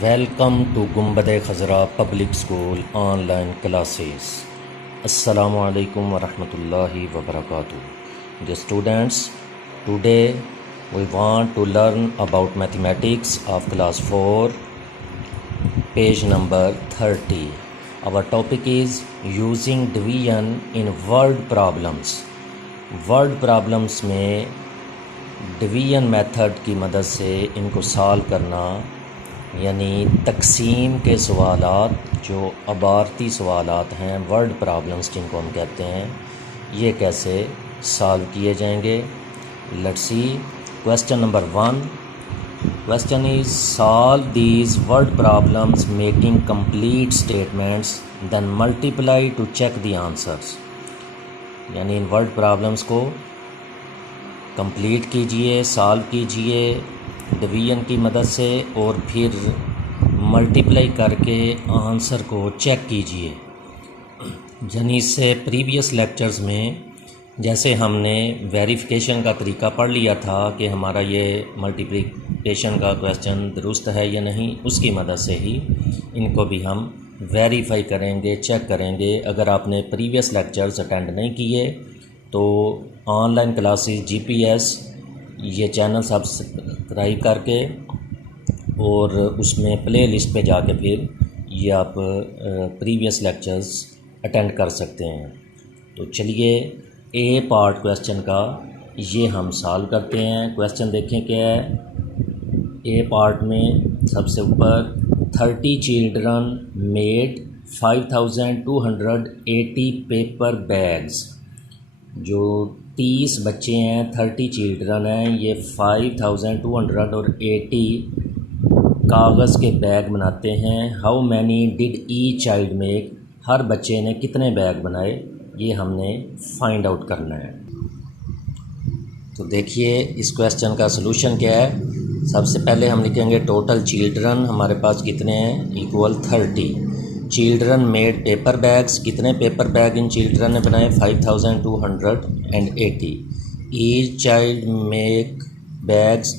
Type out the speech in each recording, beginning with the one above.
Welcome to गुंबद खज़रा public school online classes. अस्सलामु अलैकुम वरहमतुल्लाहि वबरकातुहू। Dear students, today we want to learn about mathematics of class 4, page number 30. Our topic is using division in word problems. Word problems में division method की मदद से इनको solve करना, यानी तकसीम के सवालात जो अबारती सवालात हैं, वर्ड प्रॉब्लम्स जिनको हम कहते हैं, ये कैसे सॉल्व किए जाएंगे। Let's see question number 1। Question is solve these word problems making complete statements then multiply to check the answers. यानी इन वर्ड प्रॉब्लम्स को कंप्लीट कीजिए, सॉल्व कीजिए डिवीज़न की मदद से और फिर मल्टीप्लाई करके आंसर को चेक कीजिए। यानी इससे प्रीवियस लेक्चर्स में जैसे हमने वेरिफिकेशन का तरीका पढ़ लिया था कि हमारा ये मल्टीप्लिकेशन का क्वेश्चन दुरुस्त है या नहीं, उसकी मदद से ही इनको भी हम वेरीफाई करेंगे, चेक करेंगे। अगर आपने प्रीवियस लेक्चर्स अटेंड नहीं किए तो ऑनलाइन क्लासेस GPS ये चैनल सब्सक्राइब करके और उसमें प्ले लिस्ट पर जाके फिर ये आप प्रीवियस लेक्चर्स अटेंड कर सकते हैं। तो चलिए ए पार्ट क्वेश्चन का ये हम सॉल्व करते हैं। क्वेश्चन देखें क्या है। ए पार्ट में सबसे ऊपर 30 चिल्ड्रन मेड 5280 पेपर बैग्स। जो 30 बच्चे हैं, 30 चिल्ड्रन हैं, ये 5280 कागज़ के बैग बनाते हैं। How many did each child make, हर बच्चे ने कितने बैग बनाए, ये हमने फाइंड आउट करना है। तो देखिए इस क्वेश्चन का सलूशन क्या है। सबसे पहले हम लिखेंगे टोटल चिल्ड्रन हमारे पास कितने हैं, equal 30। Children made paper bags, कितने पेपर बैग इन चिल्ड्रन ने बनाए, 5280। ईच चाइल्ड मेक बैग्स,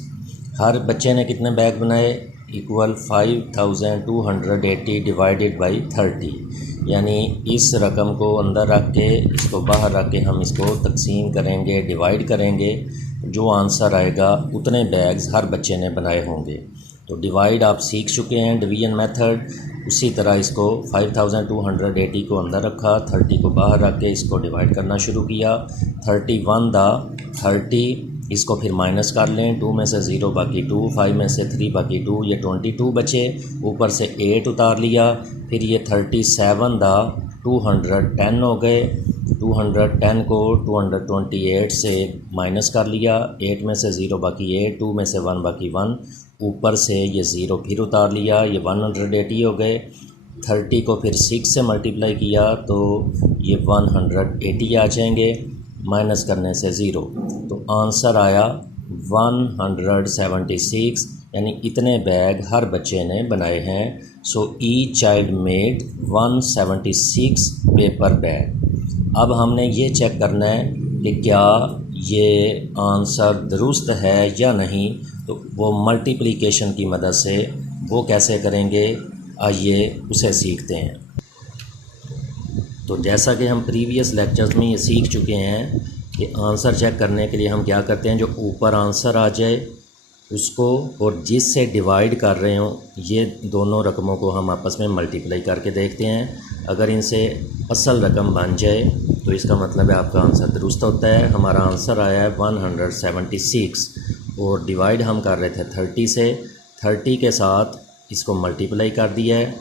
हर बच्चे ने कितने बैग बनाए, इक्वल 5280 डिवाइडेड बाई 30। यानी इस रकम को अंदर रख के इसको बाहर रख के हम इसको तकसीम करेंगे, डिवाइड करेंगे। जो आंसर आएगा उतने बैग्स हर बच्चे ने बनाए होंगे। तो डिवाइड आप सीख चुके हैं डिवीज़न मेथड। उसी तरह इसको 5280 को अंदर रखा, 30 को बाहर रख के इसको डिवाइड करना शुरू किया। 31 दा 30, इसको फिर माइनस कर लें। 2 में से 0 बाकी 2, 5 में से 3 बाकी 2, ये 22 बचे। ऊपर से 8 उतार लिया। फिर ये 37 दा 210 हो गए। 210 को 228 से माइनस कर लिया। 8 में से 0 बाकी 8, 2 में से 1 बाकी 1, ऊपर से ये 0 फिर उतार लिया, ये 180 हो गए। 30 को फिर 6 से मल्टीप्लाई किया तो ये 180 आ जाएंगे, माइनस करने से 0। तो आंसर आया 176, यानी इतने बैग हर बच्चे ने बनाए हैं। So each child made 176 paper bag. अब हमने ये चेक करना है कि क्या ये आंसर दुरुस्त है या नहीं। तो वो मल्टीप्लिकेशन की मदद से वो कैसे करेंगे, आइए उसे सीखते हैं। तो जैसा कि हम प्रीवियस लेक्चर्स में ये सीख चुके हैं कि आंसर चेक करने के लिए हम क्या करते हैं, जो ऊपर आंसर आ जाए उसको और जिससे डिवाइड कर रहे हों, ये दोनों रकमों को हम आपस में मल्टीप्लाई करके देखते हैं। अगर इनसे असल रकम बन जाए तो इसका मतलब है आपका आंसर दुरुस्त होता है। हमारा आंसर आया है 176 और डिवाइड हम कर रहे थे 30 से। 30 के साथ इसको मल्टीप्लाई कर दिया है,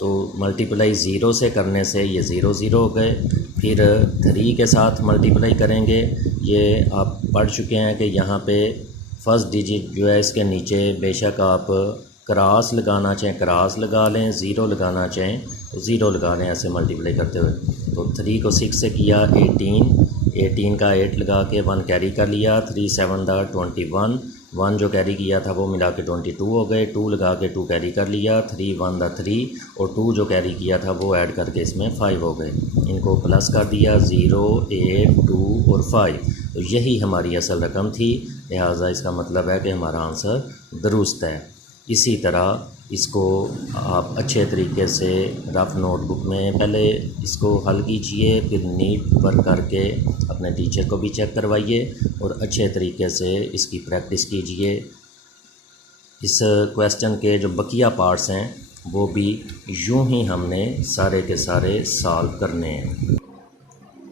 तो मल्टीप्लाई 0 से करने से ये 0 0 हो गए। फिर 3 के साथ मल्टीप्लाई करेंगे। ये आप पढ़ चुके हैं कि यहाँ पे फर्स्ट डिजिट जो है इसके नीचे बेशक आप क्रॉस लगाना चाहें क्रॉस लगा लें, 0 लगाना चाहें तो 0 लगा लें, ऐसे मल्टीप्लाई करते हुए। तो 3 को 6 से किया 18 का 8 लगा के 1 कैरी कर लिया। 3 7 दा 21, 1 जो कैरी किया था वो मिला के 22 हो गए। 2 लगा के 2 कैरी कर लिया। 3 1 दा 3 और 2 जो कैरी किया था वो ऐड करके इसमें 5 हो गए। इनको प्लस कर दिया 0 8 2 और 5। तो यही हमारी असल रकम थी, लिहाजा इसका मतलब है कि हमारा आंसर दुरुस्त है। इसी तरह इसको आप अच्छे तरीके से रफ नोटबुक में पहले इसको हल कीजिए, फिर नीट वर्क करके अपने टीचर को भी चेक करवाइए और अच्छे तरीके से इसकी प्रैक्टिस कीजिए। इस क्वेश्चन के जो बकिया पार्ट्स हैं वो भी यूं ही हमने सारे के सारे सॉल्व करने हैं।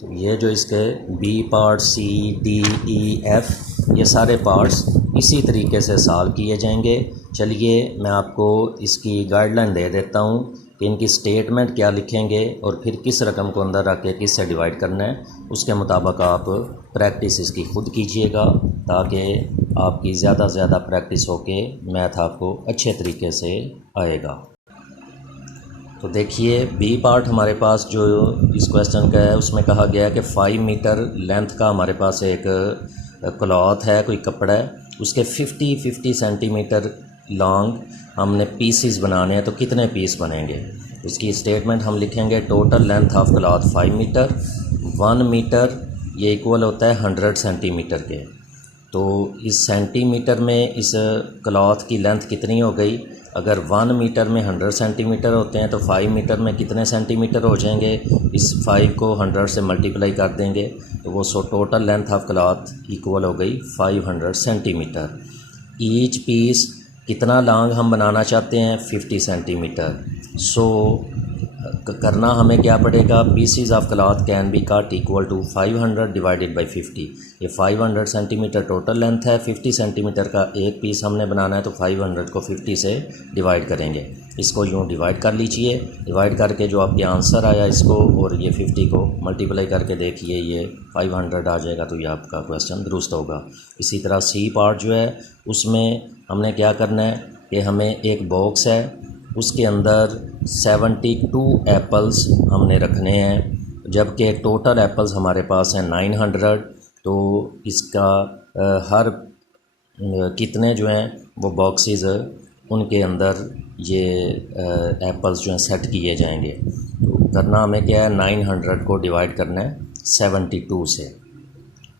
तो ये जो इसके बी पार्ट, सी, डी, ई, एफ़, ये सारे पार्ट्स इसी तरीके से सॉल्व किए जाएंगे। चलिए मैं आपको इसकी गाइडलाइन दे देता हूँ कि इनकी स्टेटमेंट क्या लिखेंगे और फिर किस रकम को अंदर रख के किस से डिवाइड करना है, उसके मुताबिक आप प्रैक्टिस इसकी ख़ुद कीजिएगा ताकि आपकी ज़्यादा से ज़्यादा प्रैक्टिस होके मैथ आपको अच्छे तरीके से आएगा। तो देखिए बी पार्ट हमारे पास जो इस क्वेश्चन का है उसमें कहा गया है कि 5 मीटर लेंथ का हमारे पास एक क्लॉथ है, कोई कपड़ा है, उसके 50 सेंटीमीटर लॉन्ग हमने पीसीस बनाने हैं, तो कितने पीस बनेंगे। इसकी स्टेटमेंट हम लिखेंगे total length of cloth 5 metre, 1 metre ये इक्वल होता है 100 सेंटीमीटर के। तो इस सेंटीमीटर में इस क्लॉथ की लेंथ कितनी हो गई, अगर 1 मीटर में 100 सेंटीमीटर होते हैं तो 5 मीटर में कितने सेंटीमीटर हो जाएंगे, इस 5 को 100 से मल्टीप्लाई कर देंगे तो वो total length of cloth equal हो गई 500 सेंटीमीटर। ईच पीस कितना लॉन्ग हम बनाना चाहते हैं 50 सेंटीमीटर। सो करना हमें क्या पड़ेगा, pieces of cloth can be cut equal to 500 divided by 50। ये 500 सेंटीमीटर टोटल लेंथ है, 50 सेंटीमीटर का एक पीस हमने बनाना है तो 500 को 50 से डिवाइड करेंगे। इसको यूँ डिवाइड कर लीजिए, डिवाइड करके जो आपके आंसर आया इसको और ये 50 को मल्टीप्लाई करके देखिए ये 500 आ जाएगा, तो ये आपका क्वेश्चन दुरुस्त होगा। इसी तरह सी पार्ट जो है उसमें हमने क्या करना है कि हमें एक बॉक्स है उसके अंदर 72 एप्पल्स हमने रखने हैं, जबकि टोटल एप्पल्स हमारे पास हैं 900। तो इसका हर कितने जो हैं वो बॉक्सेस उनके अंदर ये एप्पल्स जो हैं सेट किए जाएंगे। तो करना हमें क्या है, 900 को डिवाइड करना है 72 से,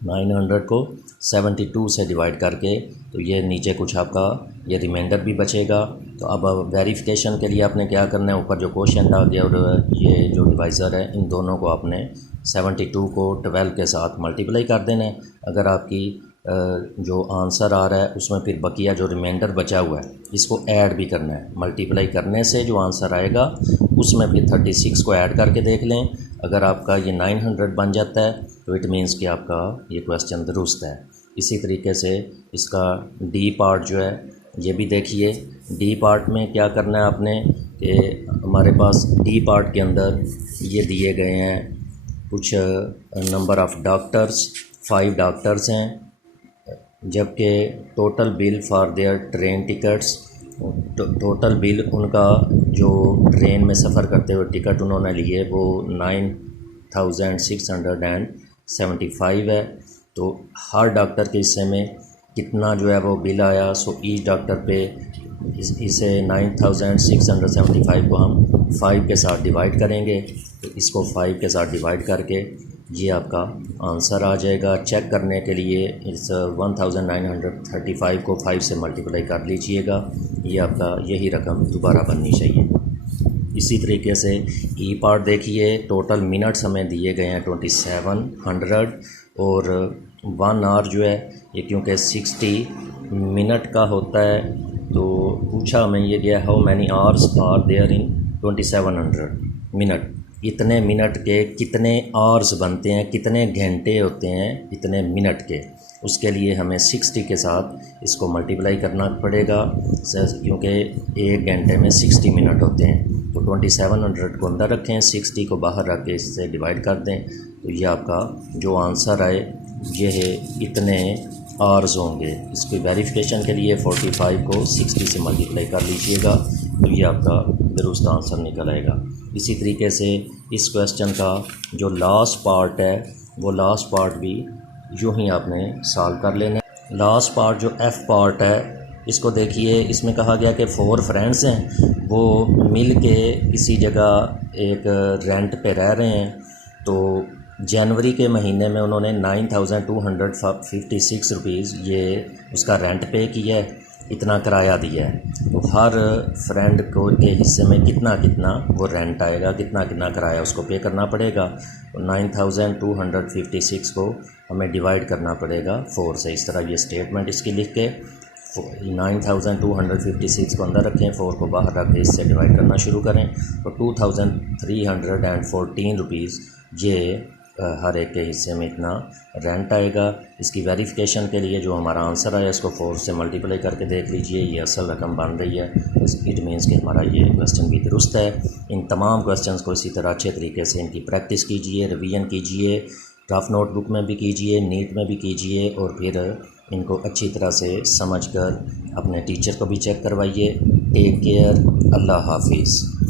900 को 72 से डिवाइड करके तो ये नीचे कुछ आपका ये रिमाइंडर भी बचेगा। तो अब वेरिफिकेशन के लिए आपने क्या करना है, ऊपर जो क्वेश्चन डाल दिया और ये जो डिवाइज़र है इन दोनों को आपने 72 को 12 के साथ मल्टीप्लाई कर देना है। अगर आपकी जो आंसर आ रहा है उसमें फिर बकिया जो रिमाइंडर बचा हुआ है इसको ऐड भी करना है। मल्टीप्लाई करने से जो आंसर आएगा उसमें फिर 36 को ऐड करके देख लें। अगर आपका ये 900 बन जाता है तो इट मीन्स कि आपका ये क्वेश्चन दुरुस्त है। इसी तरीके से इसका डी पार्ट जो है ये भी देखिए। डी पार्ट में क्या करना है आपने कि हमारे पास डी पार्ट के अंदर ये दिए गए हैं कुछ नंबर ऑफ़ डॉक्टर्स, 5 डॉक्टर्स हैं, जबकि total bill for their train tickets, total bill उनका जो ट्रेन में सफ़र करते हुए टिकट उन्होंने लिए वो 9675 है। तो हर डॉक्टर के हिस्से में कितना जो है वो बिल आया, सो ईच डॉक्टर पे इसे 9675 को हम 5 के साथ डिवाइड करेंगे। तो इसको 5 के साथ डिवाइड करके ये आपका आंसर आ जाएगा। चेक करने के लिए इस 1935 को 5 से मल्टीप्लाई कर लीजिएगा, ये आपका यही रकम दोबारा बननी चाहिए। इसी तरीके से ई पार्ट देखिए, टोटल मिनट्स हमें दिए गए हैं 2700 और 1 आवर जो है ये क्योंकि 60 मिनट का होता है तो पूछा हमें ये गया how many hours are there in 2700 minute, इतने मिनट के कितने आवर्स बनते हैं, कितने घंटे होते हैं इतने मिनट के। उसके लिए हमें 60 के साथ इसको मल्टीप्लाई करना पड़ेगा क्योंकि एक घंटे में 60 मिनट होते हैं। तो 2700 को अंदर रखें, 60 को बाहर रख के इससे डिवाइड कर दें तो ये आपका जो आंसर आए ये है इतने आवर्स होंगे। इसकी वेरिफिकेशन के लिए 45 को 60 से मल्टीप्लाई कर लीजिएगा तो ये आपका दुरुस्त आंसर निकल आएगा। इसी तरीके से इस क्वेश्चन का जो लास्ट पार्ट है वो लास्ट पार्ट भी यूँ ही आपने सॉल्व कर लेना है। लास्ट पार्ट जो एफ़ पार्ट है इसको देखिए, इसमें कहा गया कि 4 फ्रेंड्स हैं वो मिल के इसी जगह एक रेंट पे रह रहे हैं। तो जनवरी के महीने में उन्होंने 9256 रुपीज़ ये उसका रेंट पे किया है। इतना किराया दिया है, तो हर फ्रेंड को के हिस्से में कितना कितना वो रेंट आएगा, कितना कितना किराया उसको पे करना पड़ेगा। तो 9256 को हमें डिवाइड करना पड़ेगा 4 से। इस तरह ये स्टेटमेंट इसकी लिख के 9256 को अंदर रखें, 4 को बाहर रख के इससे डिवाइड करना शुरू करें। तो 2314 रुपीज़ ये हर एक के हिस्से में इतना रेंट आएगा। इसकी वेरिफिकेशन के लिए जो हमारा आंसर आया इसको 4 से मल्टीप्लाई करके देख लीजिए, ये असल रकम बन रही है। इट मीन्स कि हमारा ये क्वेश्चन भी दुरुस्त है। इन तमाम क्वेश्चंस को इसी तरह अच्छे तरीके से इनकी प्रैक्टिस कीजिए, रिवीजन कीजिए, रफ नोटबुक में भी कीजिए, नीट में भी कीजिए, और फिर इनको अच्छी तरह से समझकर अपने टीचर को भी चेक करवाइए। टेक केयर, अल्लाह हाफिज़।